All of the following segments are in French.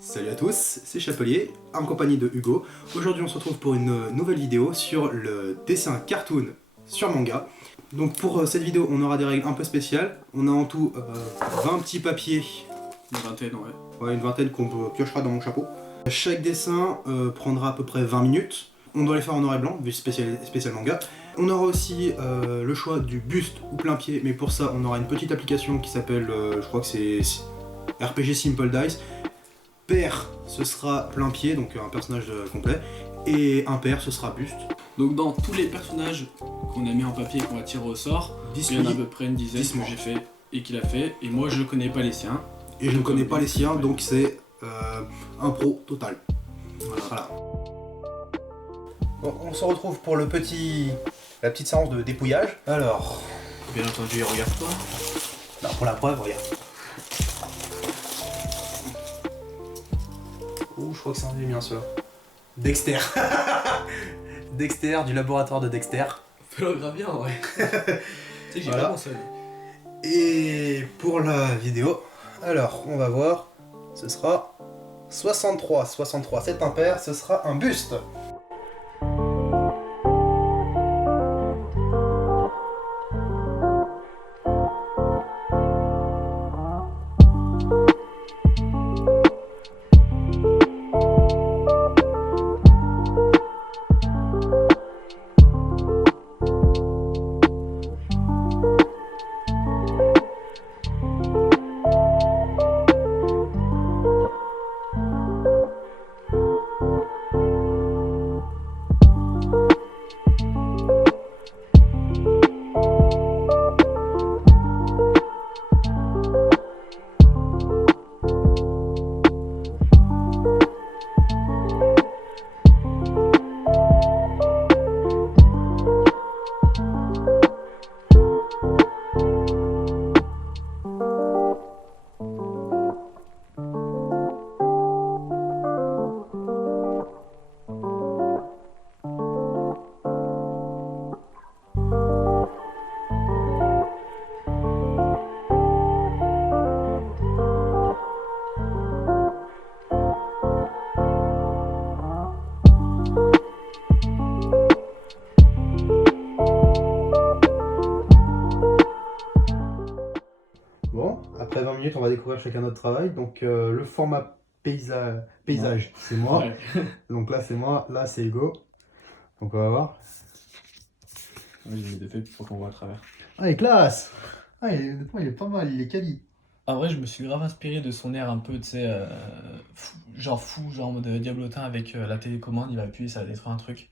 Salut à tous, c'est Chapelier, en compagnie de Hugo. Aujourd'hui on se retrouve pour une nouvelle vidéo sur le dessin cartoon sur manga. Donc pour cette vidéo on aura des règles un peu spéciales. On a en tout 20 petits papiers. Une vingtaine, ouais. Ouais, une vingtaine qu'on piochera dans mon chapeau. Chaque dessin prendra à peu près 20 minutes. On doit les faire en noir et blanc, vu spécial manga. On aura aussi le choix du buste ou plein pied, mais pour ça on aura une petite application qui s'appelle, je crois que c'est RPG Simple Dice. Pair, ce sera plein pied, donc un personnage complet, et impair, ce sera buste. Donc dans tous les personnages qu'on a mis en papier et qu'on va tirer au sort, il y en a à peu près une dizaine que j'ai fait et qu'il a fait, et moi je connais pas les siens. Et je ne connais pas les siens, donc c'est un pro total. Voilà. Bon, on se retrouve pour la petite séance de dépouillage. Alors, Bien entendu, regarde-toi. non, pour la preuve, regarde. Ouh, je crois que c'est un des miens, ceux-là. Dexter. Dexter, du laboratoire de Dexter. Fais-le grave bien, ouais. Tu sais que j'ai Voilà. pas pensé. Et pour la vidéo, alors, on va voir, ce sera 63, c'est impair, ce sera un buste. Bon, après 20 minutes, on va découvrir chacun notre travail. Donc le format paysage, c'est moi. Ouais. Donc là, c'est moi, là, c'est Hugo. Donc on va voir. Ouais, j'ai mis des feuilles pour qu'on voit à travers. Ah, il est classe. Ah, honnêtement, il est pas mal, il est quali. En vrai, je me suis grave inspiré de son air un peu, tu sais, fou, genre en mode diablotin avec la télécommande, il va appuyer, ça va détruire un truc.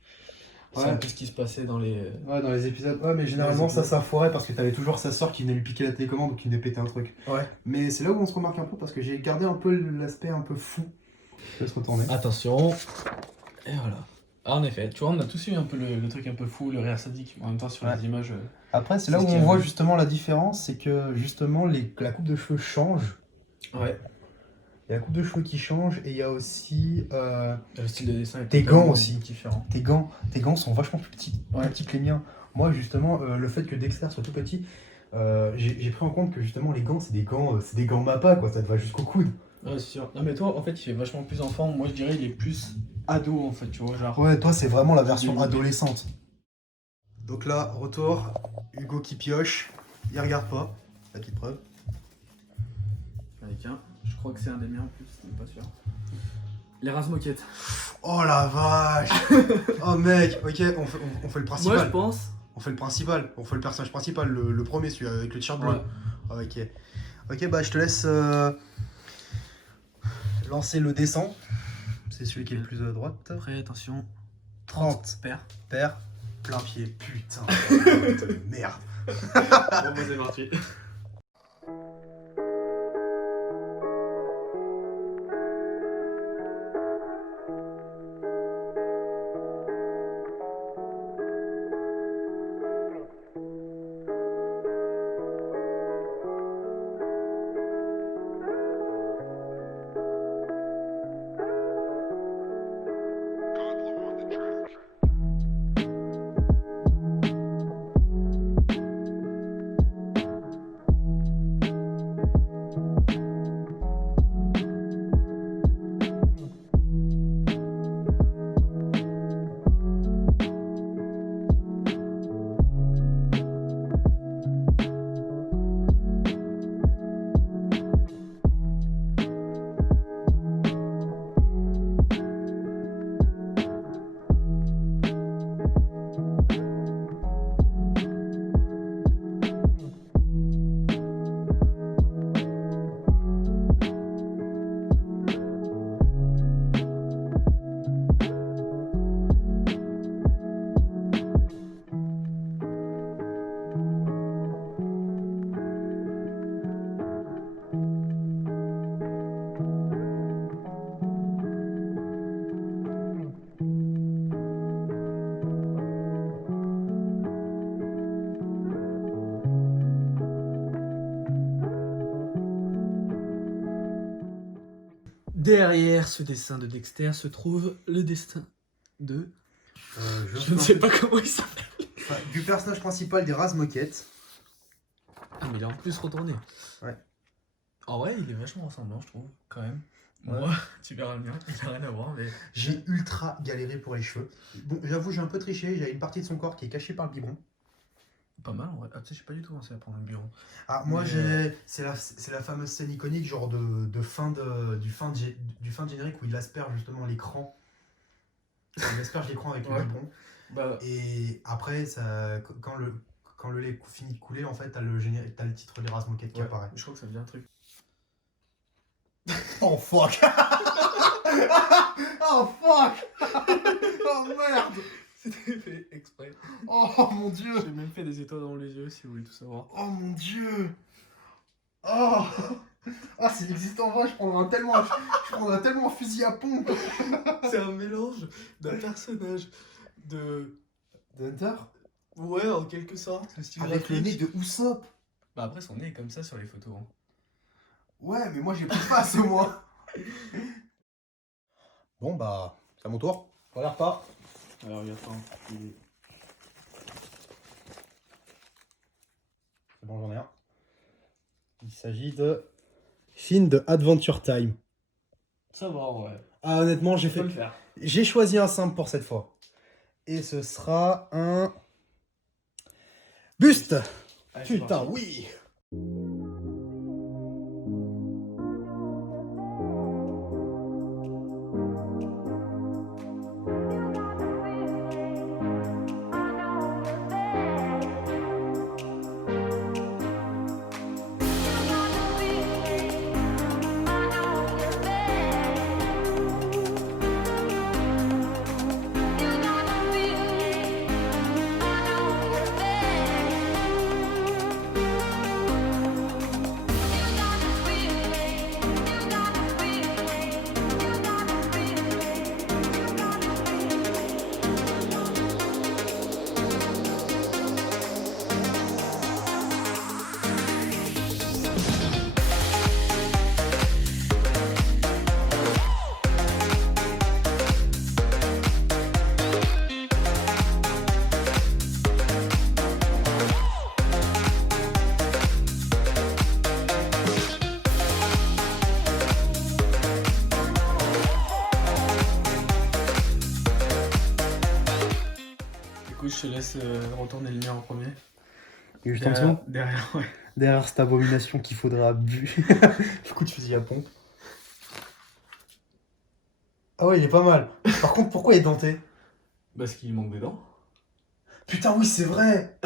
C'est Ouais. un peu ce qui se passait dans les... Ouais, dans les épisodes. Ouais, mais généralement, ça foirait parce que t'avais toujours sa soeur qui venait lui piquer la télécommande ou qui venait péter un truc. Ouais. Mais c'est là où on se remarque un peu parce que j'ai gardé un peu l'aspect un peu fou. Je vais se retourner. Attention. Et voilà. Ah, en effet, tu vois, on a tous eu un peu le truc un peu fou, le rire sadique, en même temps sur Ouais. les images. Après, c'est C'est là ce où qu'il y on a. voit justement la différence, c'est que justement la coupe de cheveux change. Ouais. Il y a la coupe de cheveux qui change et il y a aussi Le style de dessin est Tes totalement gants aussi. différent. tes gants sont vachement plus petits, Ouais. plus petits que les miens. Moi, justement, le fait que Dexter soit tout petit, j'ai pris en compte que justement les gants, c'est des gants Mappa, quoi. Ça te va jusqu'au coude. Ouais, c'est sûr. Non, mais toi, en fait, il fait vachement plus enfant. Moi, je dirais, il est plus ado, en fait, tu vois, genre. Ouais, toi, c'est vraiment la version Développé. adolescente. Donc là, retour, Hugo qui pioche, il regarde pas, la petite preuve. Allez, tiens, je crois que c'est un des miens en plus, je suis pas sûr. Les rince-moquettes. Oh la vache. Oh mec, ok, on fait le principal. Moi, je pense. On fait le principal, on fait le personnage principal, le premier, celui avec le t-shirt bleu. Ouais. Ok. Ok, bah je te laisse lancer le descend. C'est celui qui est le plus à droite. Après, attention. 30. Paire. Père, plein pied. Putain. Merde. Bon, bah, c'est parti. Derrière ce dessin de Dexter se trouve le destin de... je ne pense- sais pas comment il s'appelle. Enfin, du personnage principal des Razmoket. Ah, mais il est en plus retourné. Ouais. En vrai, il est vachement ressemblant, je trouve, quand même. Ouais. Moi, tu verras le mien, il n'a rien à voir, mais... J'ai ultra galéré pour les cheveux. Bon, j'avoue, j'ai un peu triché. J'ai une partie de son corps qui est cachée par le biberon. Pas mal, en vrai. Ah, tu sais, j'ai pas du tout pensé à prendre un bureau. Ah, moi, Mais, c'est la fameuse scène iconique, genre du fin de générique où il asperge justement l'écran. Il asperge l'écran avec le Ouais. biberon. Bah, Et après, quand le lait finit de couler, en fait, t'as le titre des Razmoket qui ouais, apparaît. je crois que ça me dit un truc. Oh fuck! Oh fuck! Oh merde! C'était fait exprès. Oh mon dieu! J'ai même fait des étoiles dans les yeux, si vous voulez tout savoir. Oh mon dieu! Oh! Ah, s'il existe en vrai, je prendrais tellement un fusil à pompe! C'est un mélange d'un personnage de... Hunter? Ouais, en quelque sorte. Le style Avec le graphique. nez de Usopp! Bah après, son nez est comme ça sur les photos. Hein. Ouais, mais moi j'ai plus face, moi! Bon, bah, c'est à mon tour. Regarde pas. Alors, il attend. C'est bon, j'en ai un. Il s'agit de film de Adventure Time. Ça va, ouais. Ah, honnêtement, Je peux le faire. j'ai choisi un simple pour cette fois. Et ce sera un buste. Allez, c'est Putain, parti. oui. Du coup, je te laisse retourner le mien en premier. Et juste Derrière, ouais. derrière cette abomination qu'il faudra bu. Le coup de fusil à pompe. Ah ouais, il est pas mal. Par contre, pourquoi il est denté? Parce qu'il manque des dents. Putain, oui, c'est vrai.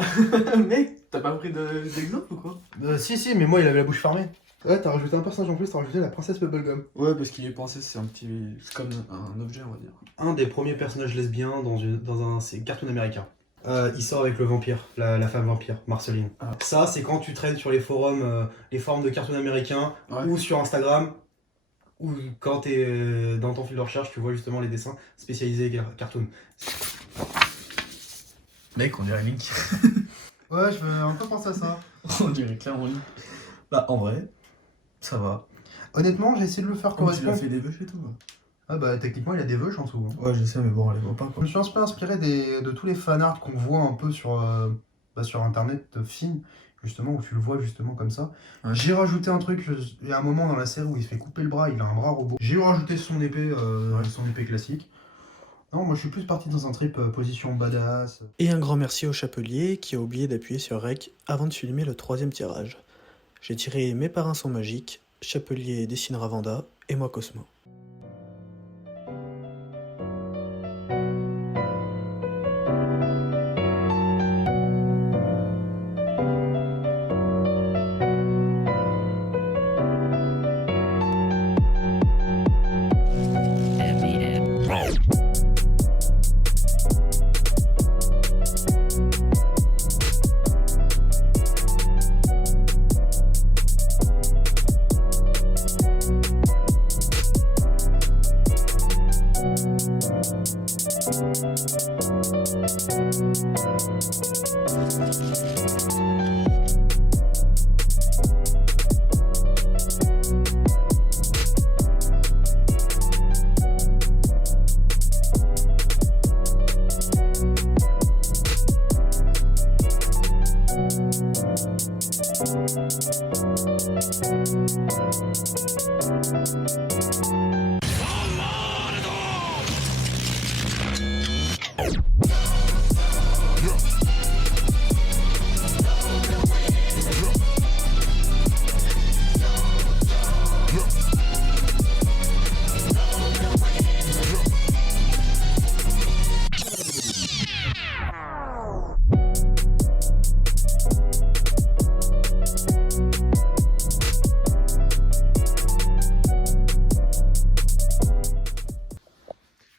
Mec, t'as pas pris d'exemple ou quoi? Si, mais moi, il avait la bouche fermée. Ouais, t'as rajouté un personnage en plus, t'as rajouté la princesse Bubblegum. Ouais, parce qu'il est pensé, c'est un petit... C'est comme un objet, on va dire. Un des premiers personnages lesbiens dans un cartoon américain. Il sort avec le vampire, la femme vampire, Marceline. Ah. Ça, c'est quand tu traînes sur les forums de cartoon américains Ouais. ou sur Instagram, ou quand t'es dans ton fil de recherche, tu vois justement les dessins spécialisés cartoon. Mec, on dirait Link. Ouais, je veux un peu penser à ça. On dirait clairement Link. Bah, en vrai, ça va. Honnêtement, j'ai essayé de le faire Comme tu correspondre. l'as fait des bûches et tout. Ah bah techniquement, il a des veuches en dessous. Hein. Ouais, je sais, mais bon, on les voit pas, Je quoi. me suis un peu inspiré de tous les fanarts qu'on voit un peu sur internet de films, justement, où tu le vois justement comme ça. Ouais. J'ai rajouté un truc, il y a un moment dans la série où il se fait couper le bras, il a un bras robot. J'ai rajouté son épée classique. Non, moi je suis plus parti dans un trip position badass. Et un grand merci au chapelier qui a oublié d'appuyer sur REC avant de filmer le 3e tirage. J'ai tiré Mes parrains sont magiques, Chapelier dessinera Vanda et moi Cosmo.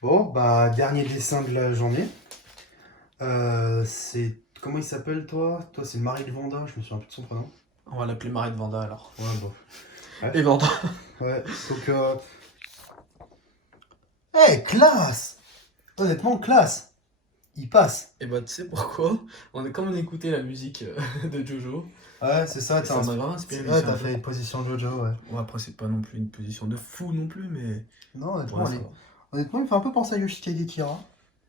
Bon, bah, dernier dessin de la journée. C'est. Comment il s'appelle, toi? Toi, c'est Marie de Vanda, je me souviens plus de son prénom. On va l'appeler Marie de Vanda alors. Ouais, bon. Et Vanda. Ouais, donc. Classe! Honnêtement, classe! Il passe. Et bah tu sais pourquoi? Comme on écoutait la musique de Jojo, Ouais, c'est ça, ça m'a vraiment inspiré. Ouais, t'as fait une position Jojo, ouais. Ouais, après c'est pas non plus une position de fou non plus, mais Non, honnêtement, ouais, ça va. honnêtement, il fait un peu penser à Yoshikage Kira.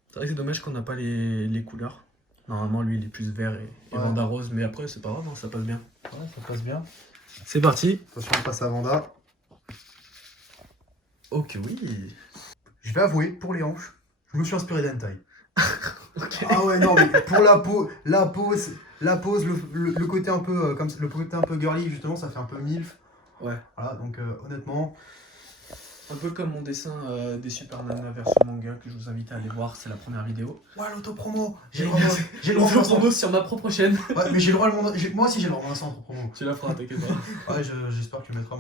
C'est vrai que c'est dommage qu'on n'a pas les couleurs. Normalement lui il est plus vert et Ouais. Vanda rose, mais après c'est pas grave, hein, ça passe bien. Ouais, ça passe bien. C'est parti. Attention, on passe à Vanda. Ok, oui. Je vais avouer, pour les hanches, je me suis inspiré d'Hentai. Ok. Ah ouais, non, mais pour la pose, le côté un peu comme le côté un peu girly, justement, ça fait un peu milf. Ouais. Voilà, donc honnêtement, Un peu comme mon dessin des Super Nana version manga que je vous invite à aller voir, c'est la première vidéo. ouais, l'autopromo, j'ai J'ai le droit, j'ai le droit de son dos sur ma propre chaîne. Ouais, mais j'ai le droit de moi aussi j'ai le droit de mon promo. Tu la feras, t'inquiète pas. Ouais, j'espère que tu mettras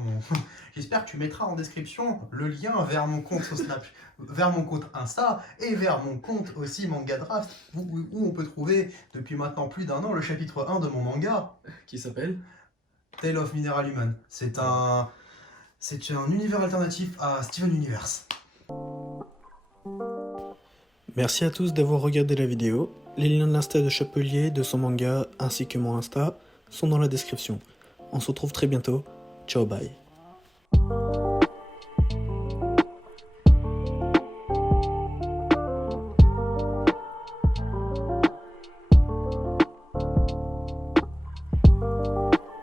j'espère que tu mettras en description le lien vers mon compte sur Snap, vers mon compte Insta et vers mon compte aussi Manga Draft où on peut trouver depuis maintenant plus d'1 an le chapitre 1 de mon manga Qui s'appelle Tale of Mineral Human. C'est un univers alternatif à Steven Universe. Merci à tous d'avoir regardé la vidéo. Les liens de l'Insta de Chapelier, de son manga, ainsi que mon Insta, sont dans la description. On se retrouve très bientôt. Ciao, bye.